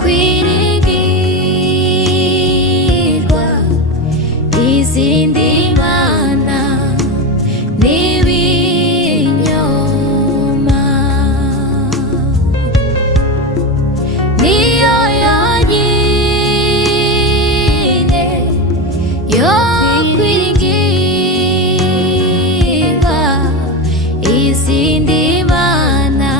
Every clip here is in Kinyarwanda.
kwiringirwa, izindi mana n'ibinyoma. Niyo yonyine yo kwiringirwa, izindi mana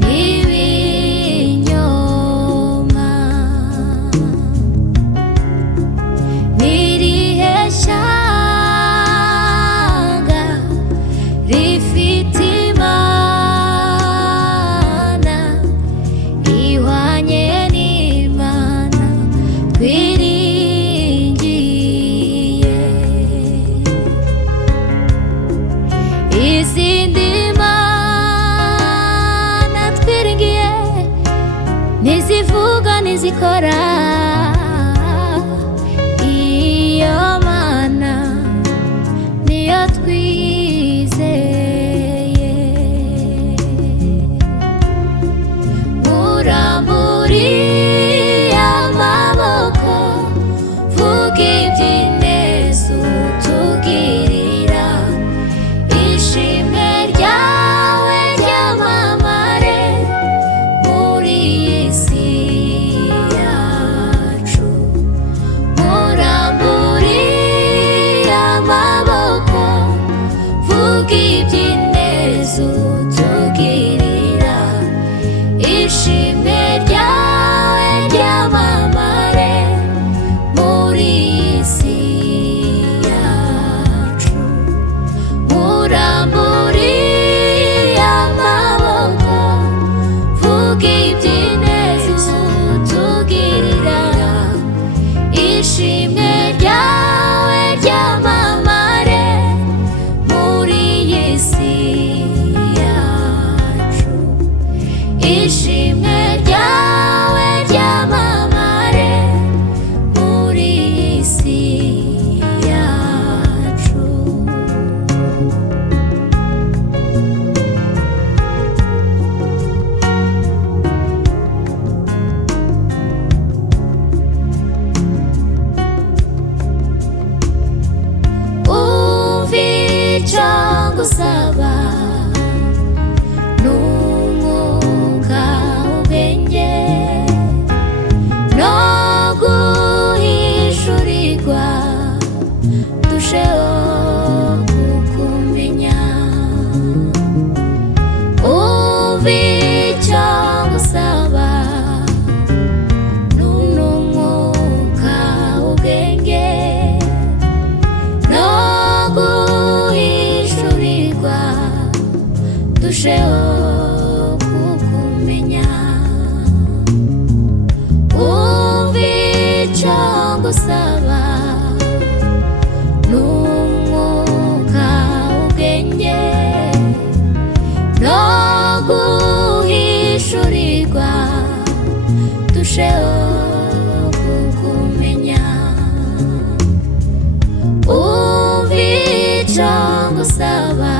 n'ibinyoma. N'irihe shyanga rifite imana ihwanye n'imana twiringiye? Izindi mana twiringiye ntizivuga ntizikora, iyo mana niyo twizeye. Uramburiye amaboko, vuga iby'ineza utugirira, ishimwe ryawe ryamamare muri iyi si yacu. Uramburiye amaboko, vuga iby'ineza utugirira, ishimwe ryawe ryamamare muri iyi si yacu. Uramburiye amaboko, vuga iby'ineza utugirira, ishimwe ryawe ryamamare muri iyi si yacu. Ishimwe ryawe ryamamare muri iyi si yacu. Umva icyo ngusaba, n'umwuka ubwenge no guhishurirwa, turusheho kukumenya. Umva icyo ngusaba, n'umwuka ubwenge no guhishurirwa, turusheho kukumenya. Umva icyo ngusaba, n'umwuka ubwenge no guhishurirwa, turusheho kukumenya. Umva icyo ngusaba,